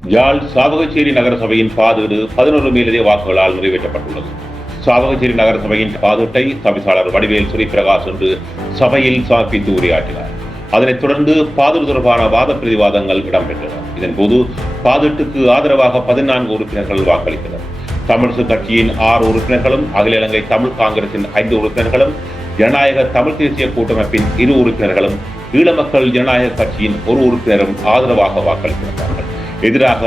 யாழ் சாவகச்சேரி நகரசபையின் பாதீடு 11 மேலதிக வாக்குகளால் நிறைவேற்றப்பட்டுள்ளது. சாவகச்சேரி நகரசபையின் பாதீட்டை தவிசாளர் வடிவேல் ஸ்ரீபிரகாஷ் என்று சபையில் சமர்ப்பித்து உரையாற்றினார். அதனைத் தொடர்ந்து பாதீடு தொடர்பான வாத பிரதிவாதங்கள் இடம்பெற்றன. இதன்போது பாதீட்டுக்கு ஆதரவாக 14 உறுப்பினர்கள் வாக்களித்தனர். தமிழரசு கட்சியின் 6 உறுப்பினர்களும், அகில இலங்கை தமிழ் காங்கிரசின் 5 உறுப்பினர்களும், ஜனநாயக தமிழ் தேசிய கூட்டமைப்பின் 2 உறுப்பினர்களும், ஈழ மக்கள் ஜனநாயக கட்சியின் 1 உறுப்பினரும் ஆதரவாக வாக்களித்திருந்தார்கள். எதிராக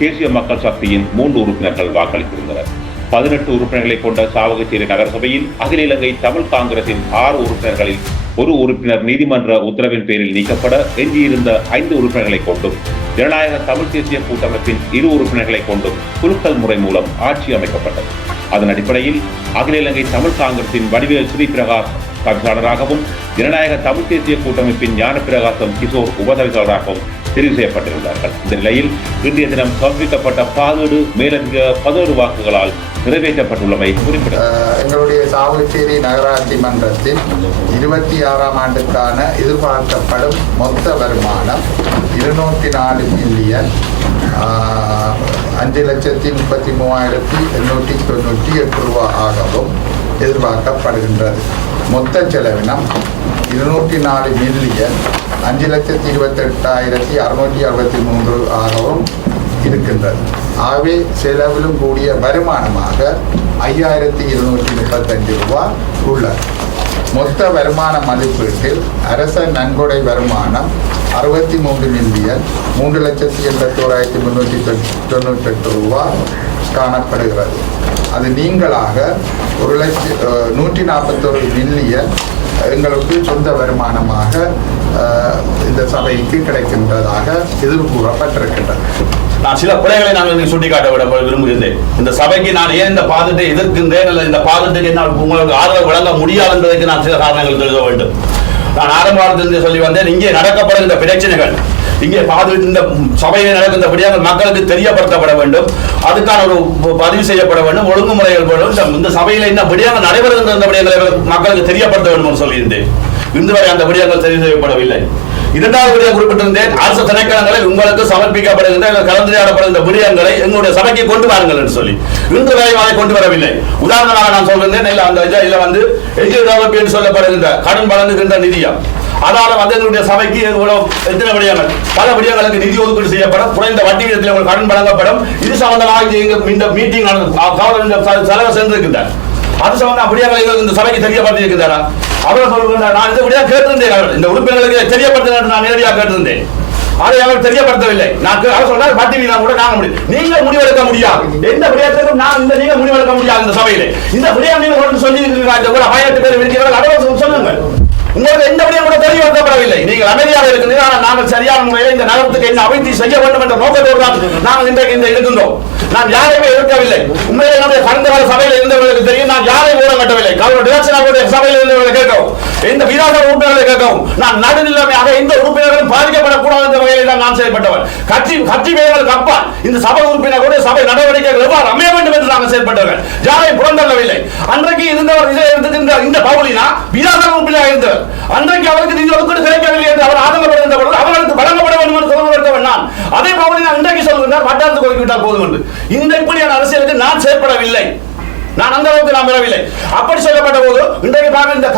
தேசிய மக்கள் சக்தியின் 3 உறுப்பினர்கள் வாக்களித்திருந்தனர். 18 உறுப்பினர்களை கொண்ட சாவகச்சேரி நகரசபையில் அகில இலங்கை தமிழ் காங்கிரசின் 6 உறுப்பினர்களில் 1 உறுப்பினர் நீதிமன்ற உத்தரவின் பேரில் நீக்கப்பட எஞ்சியிருந்த 5 உறுப்பினர்களை கொண்டும், ஜனநாயக தமிழ் தேசிய கூட்டமைப்பின் 2 உறுப்பினர்களை கொண்டும் குலுக்கல் முறை மூலம் ஆட்சி அமைக்கப்பட்டது. அதன் அடிப்படையில் அகில இலங்கை தமிழ் காங்கிரசின் வடிவேல் ஸ்ரீபிரகாஷ் தவிசாளராகவும், ஜனநாயக தமிழ் தேசிய கூட்டமைப்பின் ஞானப்பிரகாசம் கிஷோர் உபதவிசாளராகவும் தெரிவு செய்யப்பட்டிருந்தார்கள். இந்த நிலையில் இன்றைய தினம் சமர்ப்பிக்கப்பட்ட பாதீடு மேலதிக 11 வாக்குகளால் நிறைவேற்றப்பட்டுள்ளமை குறிப்பிடத்தக்கது. எங்களுடைய சாவகச்சேரி நகராட்சி மன்றத்தில் 26ஆம் ஆண்டுக்கான எதிர்பார்க்கப்படும் மொத்த வருமானம் 204 மில்லியன் 5,33,898 ரூபாய் ஆகவும் எதிர்பார்க்கப்படுகின்றது. மொத்த செலவினம் 204 மில்லியன் 5,28,663 ஆகவும் இருக்கின்றது. ஆகவே செலவிலும் கூடிய வருமானமாக 5,235 ரூபாய் உள்ளது. மொத்த வருமான மதிப்பீட்டில் அரச நன்கொடை வருமானம் 63 மில்லியன் 3,81,398 ரூபாய் காணப்படுகிறது. அது நீங்களாக 141 மில்லியன் எங்களுக்கு சொந்த வருமானமாக இந்த சபைக்கு கிடைக்கின்றதாக எதிர்கூறப்பட்டிருக்கின்றது. நான் சில பிழைகளை நான் சுட்டிக்காட்ட விரும்புகின்றேன். இந்த சபைக்கு நான் ஏன் இந்த பாதத்தை எதிர்க்கின்றேன், இந்த பாதத்துக்கு என்னால் உங்களுக்கு ஆதரவு வழங்க முடியாது என்பதற்கு நான் சில காரணங்கள் தெரிவிக்க வேண்டும். நான் ஆரம்பத்தில் சொல்லி வந்தேன், இங்கே நடக்கப்படுகின்ற பிரச்சனைகள், இங்கே இந்த சபையில் நடக்கின்ற விடயங்கள் மக்களுக்கு தெரியப்படுத்தப்பட வேண்டும். அதுக்கான ஒரு பதிவு செய்யப்பட வேண்டும், ஒழுங்குமுறைகள் வேண்டும். இந்த சபையில் என்ன விடயங்கள் நடைபெறுகின்ற இந்த விடயங்களை மக்களுக்கு தெரியப்படுத்த வேண்டும் என்று சொல்லியிருந்தேன். இன்று வரை அந்த விடயங்கள் தெரிவு செய்யப்படவில்லை. இரண்டாவது விடயம் குறிப்பிட்டிருந்தேன், அரசு திணைக்களங்களில் உங்களுக்கு சமர்ப்பிக்கப்படுகின்ற கலந்துரையாடப்படுகின்ற விடயங்களை எங்களுடைய சபைக்கு கொண்டு வாருங்கள் என்று சொல்லி இன்று வரை அதை கொண்டு வரவில்லை. உதாரணமாக நான் சொல்கிறேன், அந்த இதில் வந்து என்று சொல்லப்படுகின்ற கடன் வழங்குகின்ற நிதியம், அதனால வந்து எங்களுடைய சபைக்கு எத்தனை விடயங்கள், பல விடயங்களுக்கு நிதி ஒதுக்கீடு செய்யப்படும், குறைந்த வட்டி விதத்தில் உங்களுக்கு கடன் வழங்கப்படும். இது சம்பந்தமாக இந்த மீட்டிங் செலவு சென்றிருக்கின்றார். அது சம்பந்தம் விடயங்களை இந்த சபைக்கு தெரியப்படுத்தி இருக்கிறாரா? அவர் சொல்லுகின்றார், நான் இந்த விடயம் கேட்டிருந்தேன், இந்த உறுப்பினர்களுக்கு தெரியப்படுத்த நான் நேரடியாக கேட்டிருந்தேன், அதை அவர் தெரியப்படுத்தவில்லை. நான் அவர் சொன்னார் வட்டி வீதம் கூட நாங்க முடியும், நீங்க முடிவெடுக்க முடியாது, எந்த விடயத்திற்கும் நான் இந்த நீங்க முடிவெடுக்க முடியாது. இந்த சபையில இந்த விடயம் நீங்க கொண்டு சொல்லி இருக்கிறீர்கள், 18 பேர் இருக்கிறார்கள், அதை சொல்லுங்க. உங்களுக்கு எந்த விடயம் கூட தெளிவுபடுத்தப்படவில்லை. நீங்கள் அமைதியாக இருக்கிறீர்கள், ஆனால் நாங்கள் சரியான முறையில் இந்த நகரத்துக்கு என்ன அமைதி செய்ய வேண்டும் என்ற நோக்கத்தோடு தான் நாங்கள் இன்றைக்கு இருக்கின்றோம். நான் யாரையுமே எதிர்க்கவில்லை. உண்மையிலே நம்முடைய கடந்த கால சபையில் இருந்தவர்களுக்கு தெரியும், நான் யாரையும் ஊரம் கட்டவில்லை. சபையில் இருந்தவர்களை கேட்கவும், இந்த விராத உறுப்பினர்களை கேட்கவும், நான் நடுநிலைமையாக எந்த உறுப்பினர்களும் பாதிக்கப்படக்கூடாது என்ற வகையில் தான் நான் செயல்பட்டவர். கட்சி வேலைகளுக்கு அப்பால் இந்த சபை உறுப்பினர்களுடைய சபை நடவடிக்கைகள் எவ்வாறு அமைய வேண்டும் என்று நாங்கள் செயல்பட்டவர்கள், யாரையும் புறந்தள்ளவில்லை. அன்றைக்கு இருந்தவர் இந்த பவுலினா விராத உறுப்பினராக இருந்தவர். அன்றைக்கு அவருக்கு நிதி ஒதுக்கீடு கிடைக்கவில்லை என்று அவர் ஆதங்கப்படுகின்ற பொழுது அவர்களுக்கு வழங்கப்பட வேண்டும் என்று சொல்வதற்கு நான் அதே பவுலினா இன்றைக்கு சொல்கின்றார் வட்டாரத்துக்கு ஒதுக்கிவிட்டால் போதும் என்று. இந்த இப்படியான அரசியலுக்கு நான் செயற்படவில்லை, நான் அந்த அளவுக்கு நான் பெறவில்லை. அப்படி சொல்லப்பட்ட போது இன்றைக்கு பாருங்கள், இந்த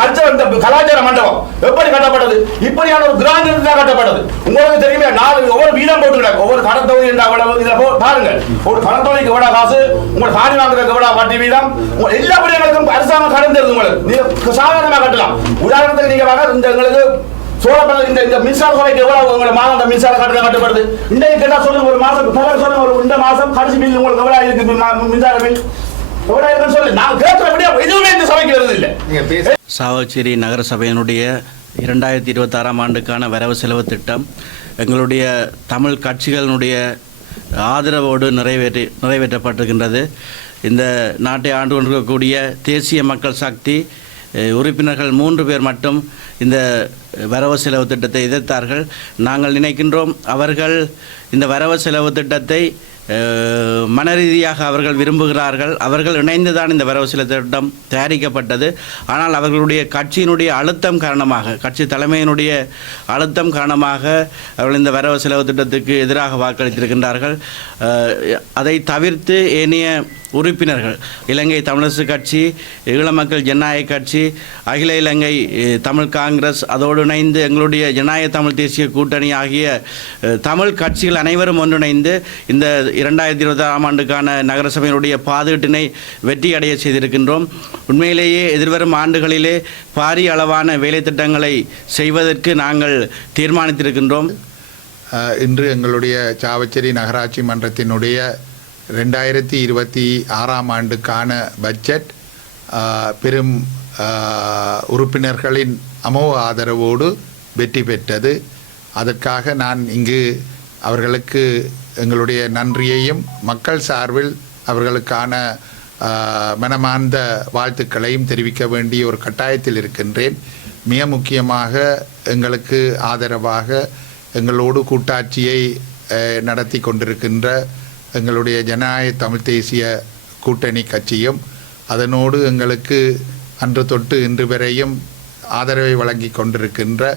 கலாச்சார மண்டபம் எப்படி கட்டப்பட்டது, இப்படியான ஒரு கிராண்ட் கட்டப்பட்டது. உங்களுக்கு தெரியுமே, ஒவ்வொரு வீதம் போட்டு ஒவ்வொரு கடத்தொகை பாருங்கள், ஒரு கடத்தொகைக்கு எவ்வளவு காசு, உங்கள் காணி வாங்குறதுக்கு எவ்வளவு வட்டி வீதம், எல்லா விடயங்களுக்கும் அரசாங்கம் கடந்திருது. உங்களுக்கு நீங்க சாதாரணமாக கட்டலாம். உதாரணத்துக்கு நீங்க எங்களுக்கு சோழப்பள்ளி இந்த மின்சார சபைக்கு எவ்வளவு உங்களோட மாதம் மின்சார கட்டணம் கட்டப்படுது இன்றைக்கு கேட்டா சொல்லுங்க, ஒரு மாசம் சொல்லுங்க, ஒரு இந்த மாசம் கடைசி பில் உங்களுக்கு எவ்வளவு இருக்கு, மின்சார பில் சாவகச்சேரி நகர சபையினுடைய 2026ஆம் ஆண்டுக்கான வரவு செலவு திட்டம் எங்களுடைய தமிழ் கட்சிகளினுடைய ஆதரவோடு நிறைவேற்றப்பட்டிருக்கின்றது. இந்த நாட்டை ஆண்டு கொண்டிருக்கக்கூடிய தேசிய மக்கள் சக்தி உறுப்பினர்கள் 3 பேர் மட்டும் இந்த வரவு செலவு திட்டத்தை எதிர்த்தார்கள். நாங்கள் நினைக்கின்றோம், அவர்கள் இந்த வரவு செலவு திட்டத்தை மனரீதியாக அவர்கள் விரும்புகிறார்கள். அவர்கள் இணைந்துதான் இந்த வரவு செலவு திட்டம் தயாரிக்கப்பட்டது. ஆனால் அவர்களுடைய கட்சியினுடைய அழுத்தம் காரணமாக, கட்சி தலைமையினுடைய அழுத்தம் காரணமாக அவர்கள் இந்த வரவு செலவு திட்டத்துக்கு எதிராக வாக்களித்திருக்கின்றார்கள். அதை தவிர்த்து ஏனைய உறுப்பினர்கள், இலங்கை தமிழரசு கட்சி, ஈழ மக்கள் ஜனநாயக கட்சி, அகில இலங்கை தமிழ் காங்கிரஸ், அதோடு இணைந்து எங்களுடைய ஜனநாயக தமிழ் தேசிய கூட்டணி ஆகிய தமிழ் கட்சிகள் அனைவரும் ஒன்றிணைந்து இந்த 2026ஆம் ஆண்டுக்கான நகரசபையினுடைய பாதீட்டினை வெற்றியடைய செய்திருக்கின்றோம். உண்மையிலேயே எதிர்வரும் ஆண்டுகளிலே பாரிய அளவான வேலை திட்டங்களை செய்வதற்கு நாங்கள் தீர்மானித்திருக்கின்றோம். இன்று எங்களுடைய சாவச்சேரி நகராட்சி மன்றத்தினுடைய 2026ஆம் ஆண்டுக்கான பட்ஜெட் பெரும் உறுப்பினர்களின் அமோக ஆதரவோடு வெற்றி பெற்றது. அதற்காக நான் இங்கு அவர்களுக்கு எங்களுடைய நன்றியையும் மக்கள் சார்பில் அவர்களுக்கான மனமார்ந்த வாழ்த்துக்களையும் தெரிவிக்க வேண்டிய ஒரு கட்டாயத்தில் இருக்கின்றேன். மிக முக்கியமாக எங்களுக்கு ஆதரவாக எங்களோடு கூட்டாட்சியை நடத்தி கொண்டிருக்கின்ற எங்களுடைய ஜனநாயக தமிழ் தேசிய கூட்டணி கட்சியும், அதனோடு எங்களுக்கு அன்று தொட்டு இன்று வரையும் ஆதரவை வழங்கி கொண்டிருக்கின்ற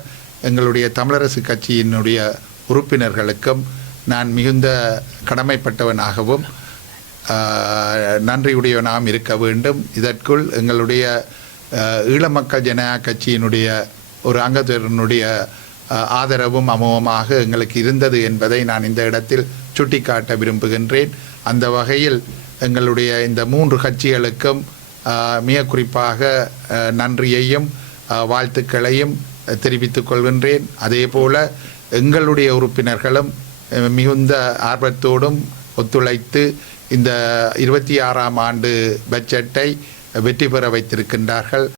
எங்களுடைய தமிழரசு கட்சியினுடைய உறுப்பினர்களுக்கும் நான் மிகுந்த கடமைப்பட்டவனாகவும் நன்றியுடையவனாகவும் இருக்க வேண்டும். இதற்குள் எங்களுடைய ஈழ மக்கள் ஜனநாயக கட்சியினுடைய ஒரு அங்கத்தினருடைய ஆதரவும் அமோகமாக எங்களுக்கு இருந்தது என்பதை நான் இந்த இடத்தில் சுட்டிக்காட்ட விரும்புகின்றேன். அந்த வகையில் எங்களுடைய இந்த 3 கட்சிகளுக்கும் மிக குறிப்பாக நன்றியையும் வாழ்த்துக்களையும் தெரிவித்துக் கொள்கின்றேன். அதேபோல எங்களுடைய உறுப்பினர்களும் மிகுந்த ஆர்வத்தோடும் ஒத்துழைத்து இந்த 26ஆம் ஆண்டு பட்ஜெட்டை வெற்றி பெற வைத்திருக்கின்றார்கள்.